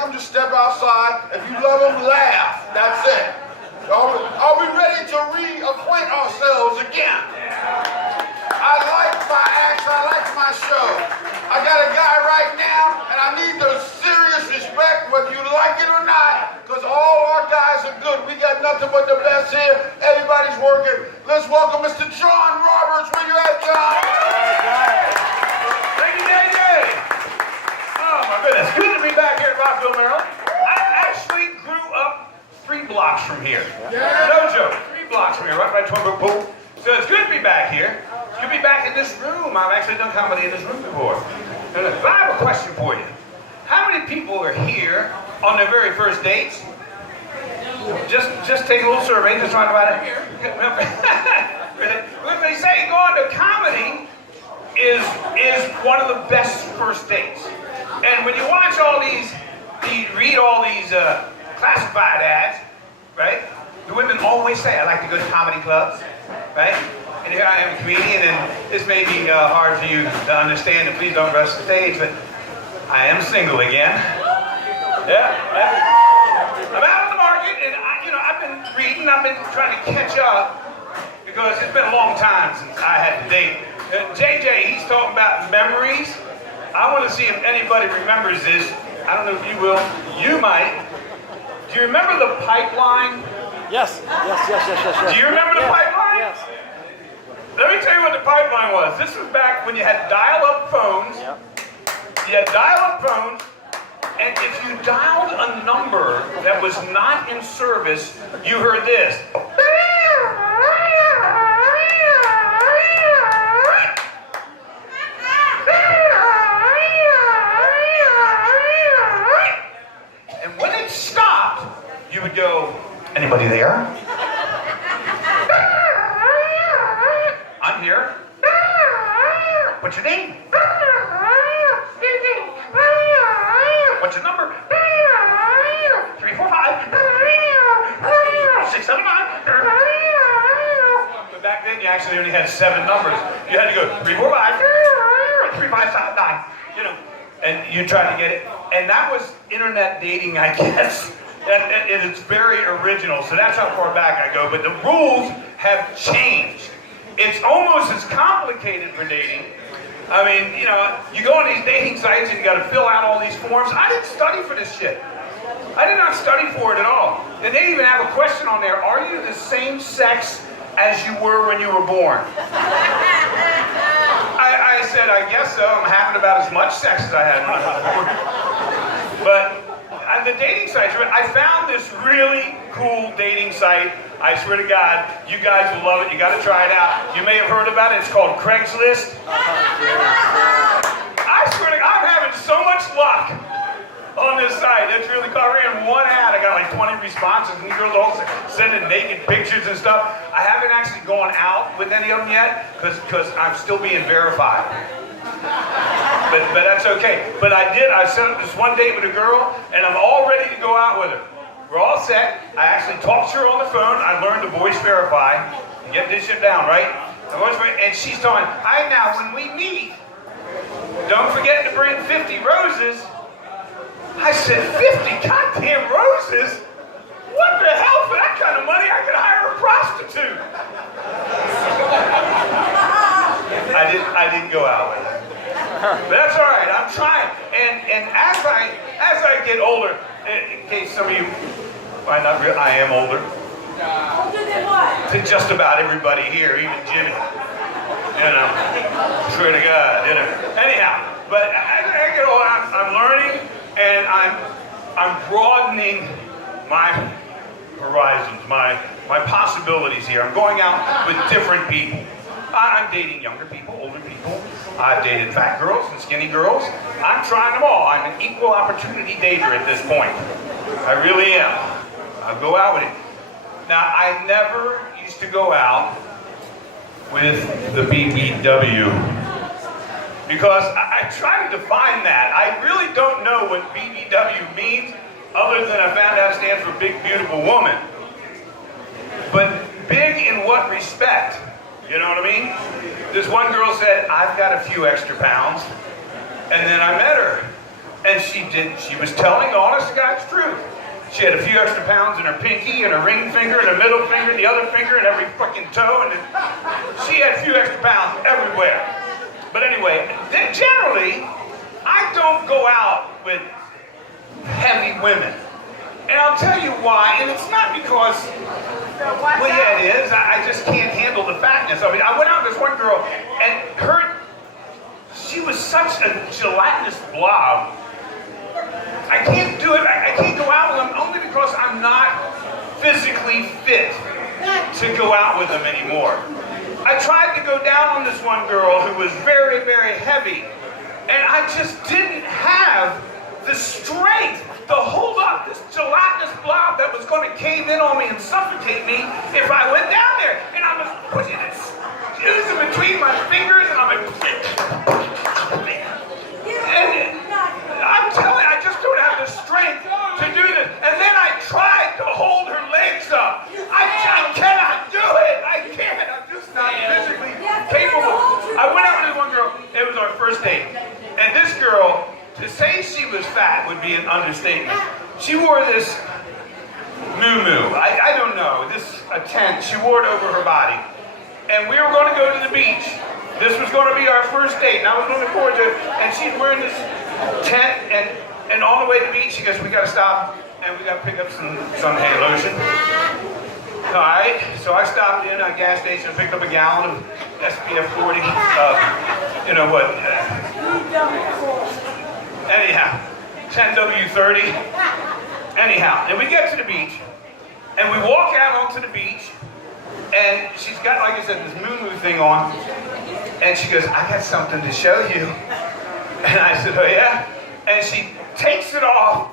like them, just step outside. If you love them, laugh. That's it. Are we ready to reacquaint ourselves again? I like my acts, I like my show. I got a guy right now, and I need the serious respect, whether you like it or not, because all our guys are good. We got nothing but the best here. Everybody's working. Let's welcome Mr. John Roberts. Where you at, John? Thank you, JJ. Oh, my goodness. Good to be back here at Rockville, Maryland. I actually grew up 3 blocks from here. No joke. 3 blocks from here, right by Twin Brook Pool. So it's good to be back here. It's good to be back in this room. I've actually done comedy in this room before. But I have a question for you. How many people are here on their very first dates? Just take a little survey, just talk about it. When they say going to comedy is one of the best first dates. And when you watch all these, read all these classified ads, right? The women always say, I like to go to comedy clubs, right? And here I am, a comedian, and this may be hard for you to understand, and please don't rush the stage, but I am single again. Yeah. I'm out on the market, and I've been reading, I've been trying to catch up, because it's been a long time since I had to date. JJ, he's talking about memories. I want to see if anybody remembers this. I don't know if you will. You might. Do you remember the pipeline? Yes. Do you remember the pipeline? Yes. Let me tell you what the pipeline was. This was back when you had dial-up phones. Yep. You had dial-up phones, and if you dialed a number that was not in service, you heard this. And when it stopped, you would go, anybody there? I'm here. What's your name? What's your number? 345 679. But back then you actually only had 7 numbers. You had to go 345 3559. And you try to get it. And that was internet dating, I guess. And it's very original, so that's how far back I go. But the rules have changed. It's almost as complicated for dating. I mean, you go on these dating sites and you got to fill out all these forms. I didn't study for this shit. I did not study for it at all. And they even have a question on there. Are you the same sex as you were when you were born? I said, I guess so. I'm having about as much sex as I had when I was born. But on the dating sites, I found this really cool dating site. I swear to God, you guys will love it. You got to try it out. You may have heard about it. It's called Craigslist. I swear to God, I'm having so much luck on this site. It's really cool. I ran one ad. I got like 20 responses, and these girls all sending naked pictures and stuff. I haven't actually gone out with any of them yet because I'm still being verified. But that's okay. But I set up this one date with a girl, and I'm all ready to go out with her. We're all set. I actually talked to her on the phone. I learned to voice verify. Get this shit down, right? And she's telling me, now when we meet, don't forget to bring 50 roses. I said, 50 goddamn roses? What the hell? For that kind of money, I could hire a prostitute. I didn't go out with her. But that's all right. I'm trying. And as I get older, in case some of you might not realize, I am older. Older than what? To just about everybody here, even Jimmy. Swear to God, Anyhow, but as I get older, I'm learning and I'm broadening my horizons, my possibilities here. I'm going out with different people. I'm dating younger people, older people. I've dated fat girls and skinny girls. I'm trying them all. I'm an equal opportunity dater at this point. I really am. I'll go out with it. Now, I never used to go out with the BBW because I try to define that. I really don't know what BBW means other than I found out it stands for Big Beautiful Woman. But big in what respect? You know what I mean? This one girl said, I've got a few extra pounds. And then I met her. And she was telling the honest to God's truth. She had a few extra pounds in her pinky and her ring finger and her middle finger and the other finger and every fucking toe. And she had a few extra pounds everywhere. But anyway, generally, I don't go out with heavy women. And I'll tell you why. And it's not because, well, yeah, it is. I just can't handle the fatness. I mean, I went out with this one girl and she was such a gelatinous blob. I can't do it. I can't go out with them only because I'm not physically fit to go out with them anymore. I tried to go down on this one girl who was very, very heavy, and I just didn't have the strength to hold up this gelatinous blob that was going to cave in on me and suffocate me if I went down there. And I was pushing it, using between my fingers, and I'm like, and I'm telling you, I just don't have the strength to do this. And then I tried to hold her legs up. I cannot do it. I can't. I'm just not physically capable. I went out with one girl. It was our first date. And this girl, to say she was fat would be an understatement. She wore this muumuu. I don't know. A tent. She wore it over her body. And we were going to go to the beach. This was going to be our first date. And I was looking forward to it. And she's wearing this tent, and on the way to the beach, she goes, we got to stop, and we got to pick up some hand lotion. All right, so I stopped in a gas station and picked up a gallon of SPF 40. You know what? Anyhow, 10W30. Anyhow, and we get to the beach, and we walk out onto the beach, and she's got, like I said, this muumuu thing on, and she goes, I got something to show you. And I said, oh yeah? And she takes it off,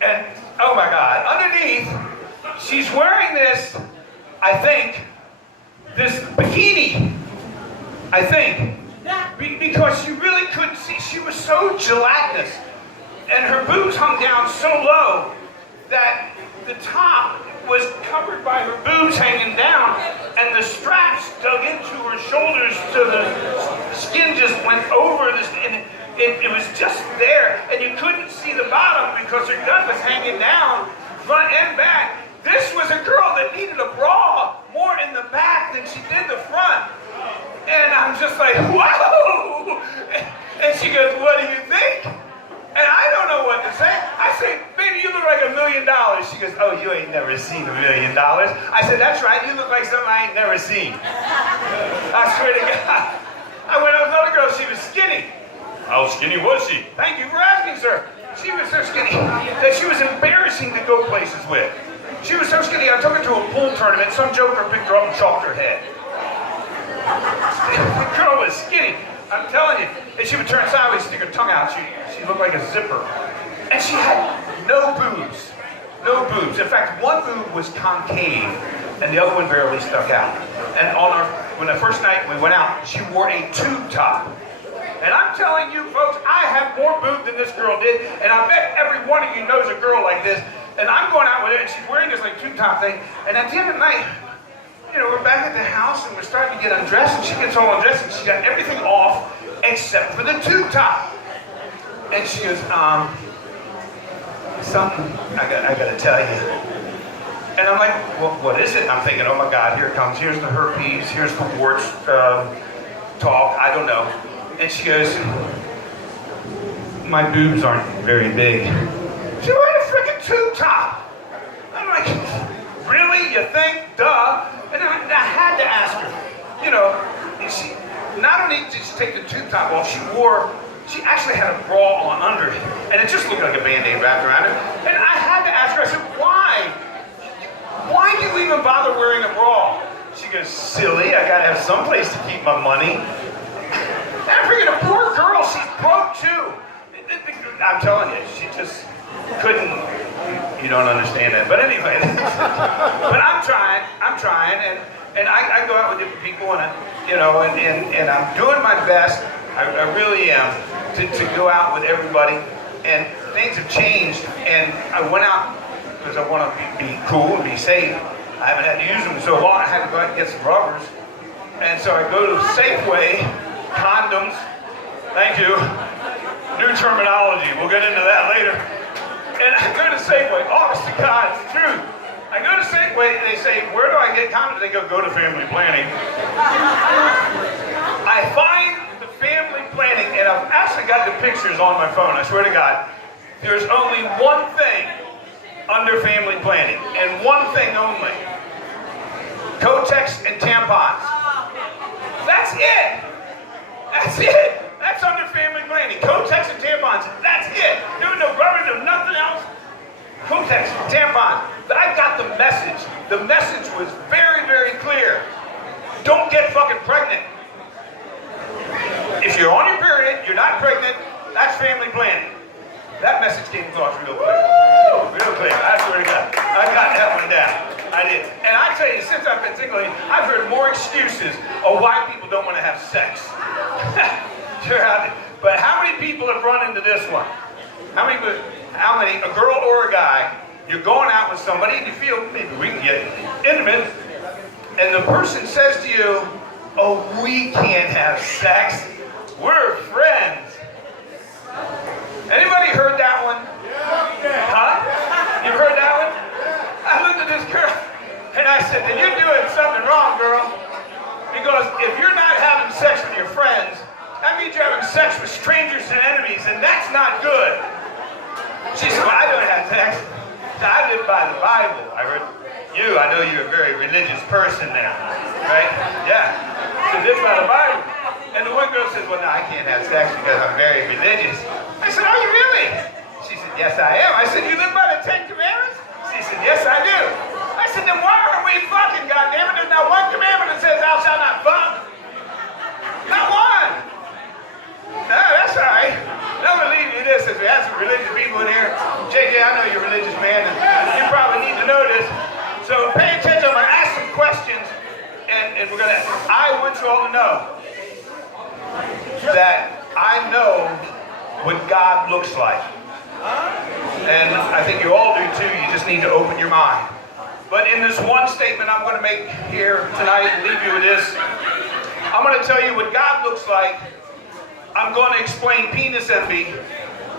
and oh my God, underneath, she's wearing this, I think, this bikini, I think, because she really couldn't see. She was so gelatinous, and her boobs hung down so low that the top was covered by her boobs hanging down, and the straps dug into her shoulders so the skin just went over this, and it was just there, and you couldn't see the bottom because her gut was hanging down, front and back. This was a girl that needed a bra more in the back than she did the front. And I'm just like, whoa! And she goes, what do you think? And I don't know what to say. I say, baby, you look like $1 million. She goes, oh, you ain't never seen $1 million. I said, that's right, you look like something I ain't never seen. I swear to God. I went up with another girl, she was skinny. How skinny was she? Thank you for asking, sir. She was so skinny that she was embarrassing to go places with. She was so skinny, I took her to a pool tournament, some joker picked her up and chalked her head. The girl was skinny, I'm telling you. And she would turn sideways, stick her tongue out. She looked like a zipper. And she had no boobs. No boobs. In fact, one boob was concave, and the other one barely stuck out. And when the first night we went out, she wore a tube top. And I'm telling you folks, I have more boob than this girl did, and I bet every one of you knows a girl like this. And I'm going out with her, and she's wearing this like tube top thing, and at the end of the night, you know, we're back at the house, and we're starting to get undressed, and she gets all undressed, and she got everything off except for the tube top. And she goes, something I gotta tell you. And I'm like, well, what is it? I'm thinking, oh my God, here it comes. Here's the herpes, here's the warts talk, I don't know. And she goes, my boobs aren't very big. She wearing a freaking tube top. I'm like, really? You think? Duh. And I had to ask her, you know, she not only did she take the tube top off, she actually had a bra on under it. And it just looked like a Band-Aid wrapped around it. And I had to ask her, I said, why? Why do you even bother wearing a bra? She goes, silly, I gotta have some place to keep my money. And I figured, a poor girl, she's broke too. I'm telling you, she just couldn't, you don't understand that. But anyway, but I'm trying, and I go out with different people, and I'm doing my best, I really am, to go out with everybody, and things have changed, and I went out because I want to be cool and be safe. I haven't had to use them so long, I had to go out and get some rubbers, and so I go to Safeway, condoms, thank you. New terminology. We'll get into that later. And I go to Safeway. Honest to God, it's the truth. I go to Safeway, they say, where do I get condoms? They go to family planning. I find the family planning, and I've actually got the pictures on my phone, I swear to God. There's only one thing under family planning, and one thing only. Kotex and tampons. That's it. That's it. That's under family planning. Kotex and tampons. That's it. There was no rubber, no nothing else. Kotex, tampons. I got the message. The message was very, very clear. Don't get fucking pregnant. If you're on your period, you're not pregnant, that's family planning. That message came across real clear. Real clear. I swear to God. I got that one down. I did. And I tell you, since I've been single, I've heard more excuses of why people don't want to have sex. Sure, I did. But how many people have run into this one? How many, a girl or a guy, you're going out with somebody and you feel maybe we can get intimate, and the person says to you, oh, we can't have sex. We're friends. Anybody heard that one? Huh? You heard that one? I looked at this girl and I said, then you're doing something wrong, girl. Because if you're not having sex with your friends, that means you're having sex with strangers and enemies, and that's not good. She said, well, I don't have sex. I live by the Bible. I heard you. I know you're a very religious person now. Right? Yeah. She lives by the Bible. And the one girl says, well, no, I can't have sex because I'm very religious. I said, are you really? She said, yes, I am. I said, you live by the 10 Commandments? She said, yes, I do. I said, then why aren't we fucking, goddammit? There's not one commandment that says thou shalt not fuck. Not one. No, that's all right. Let me leave you this, as we have some religious people in here. JJ, I know you're a religious man, and you probably need to know this. So pay attention. I'm going to ask some questions, and we're going to, I want you all to know that I know what God looks like. And I think you all do too. You just need to open your mind. But in this one statement I'm going to make here tonight and leave you with this, I'm going to tell you what God looks like. I'm going to explain penis envy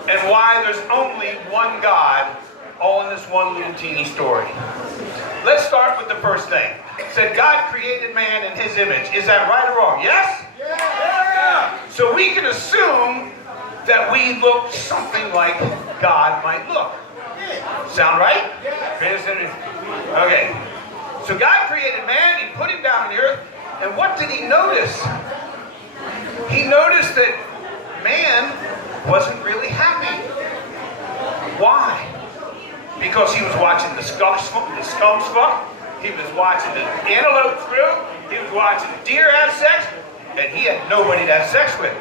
and why there's only one God, all in this one little teeny story. Let's start with the first thing. It said God created man in his image. Is that right or wrong? Yes? Yeah. So we can assume that we look something like God might look. Sound right? Okay. So God created man, he put him down on the earth, and what did he notice? He noticed that man wasn't really happy. Why? Because he was watching the skunks fuck, he was watching the antelopes grill, he was watching deer have sex, and he had nobody to have sex with.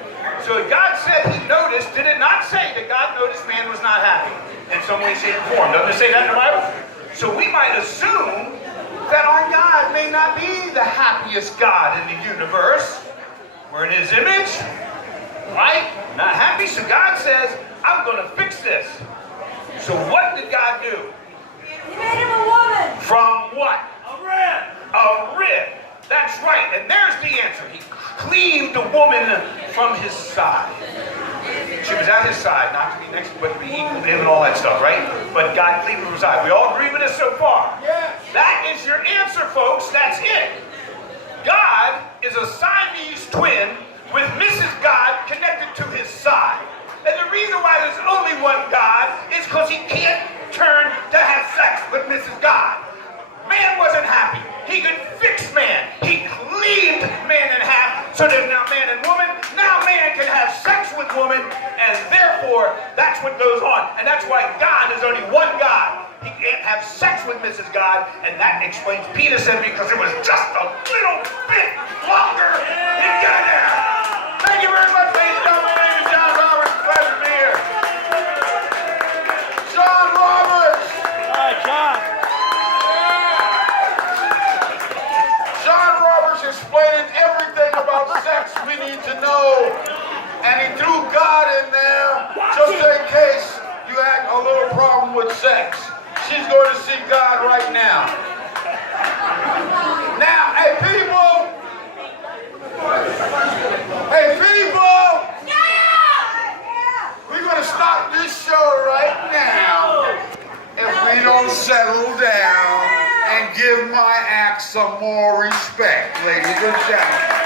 So God said he noticed, did it not say that God noticed man was not happy in some way, shape, or form? Doesn't it say that in the Bible? So we might assume that our God may not be the happiest God in the universe. We're in his image, right? Not happy. So God says, I'm going to fix this. So what did God do? He made him a woman. From what? A rib. A rib. That's right. And there's the answer. He cleaved the woman from his side. She was at his side, not to be next, but to be equal to him and all that stuff, right? But God cleaved from his side. We all agree with this so far? Yes. That is your answer, folks. That's it. God is a Siamese twin with Mrs. God connected to his side. And the reason why there's only one God is because he can't turn to have sex with Mrs. God. Man wasn't happy. He could fix man. He cleaved man in half, so there's now man and woman. Now man can have sex with woman, and therefore, that's what goes on. And that's why God is only one God. He can't have sex with Mrs. God, and that explains penis envy, because it was just a little bit longer in getting there. Thank you very much, ladies and gentlemen. My name is John Roberts. Pleasure to be here. John Roberts. Hi, John. John Roberts explaining everything about sex we need to know. And he threw God in there just in case you had a little problem with sex. She's going to see God right now. Now, hey people! Hey people! We settle down and give my act some more respect, ladies and gentlemen.